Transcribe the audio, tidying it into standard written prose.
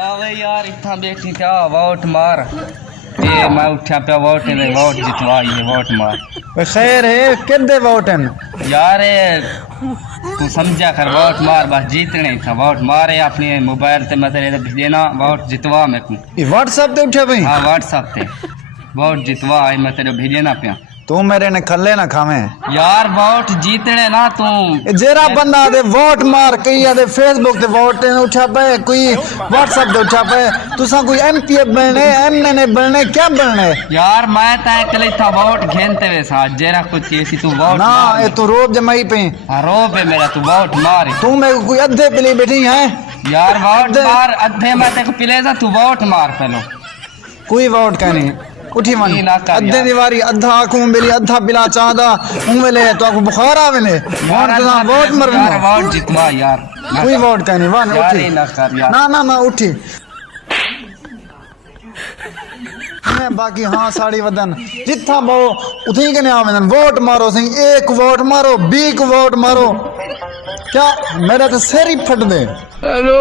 आवे यार इतना बैठी क्या वोट मार ये मैं उठा पे वोट ने वोट जितवा ये वोट मार खैर है कितने वोट हैं यार तू समझा कर वोट मार बस जीतने था वोट मारे अपने मोबाइल ते मैं तेरे देना वोट जितवा मैं को ये व्हाट्सएप ते उठे भाई हां व्हाट्सएप ते वोट जितवा आई मैं तेरे भेजना पिया तू मेरे ने खल्ले ना खावे यार वोट जीतने ना तू जेरा बंदा दे वोट मार कई दे फेसबुक ते वोट ने उठा पे कोई व्हाट्सएप ते उठा पे तुसा कोई एमपी बनने एमएनए बनने क्या बनने यार मैं तय कले था वोट घेनते वे सा जेरा कुछ ऐसी तू वोट ना ये तू रोब जमाई पे रोब है मेरा तू वोट मार तू मैं कोई अद्धे पिली बैठी है यार वोट मार अद्धे मैं तेको पिलेजा तू वोट मार पहलो कोई वोट का नहीं उठी मन अद्धे दीवारी अद्धा आंखों मिली अद्धा बिला चांदा उंगले तो आपको बुखार आवेले वोट तो वोट मर यार वोट जितवा यार कोई वोट का नहीं वन उठी ना कर यार ना ना उठी मैं बाकी हाँ साड़ी वदन जिथा बो उठी के नहीं आवेदन वोट मारो सिंह एक वोट मारो 20 वोट मारो क्या मेरा तो सिर ही फट दे हेलो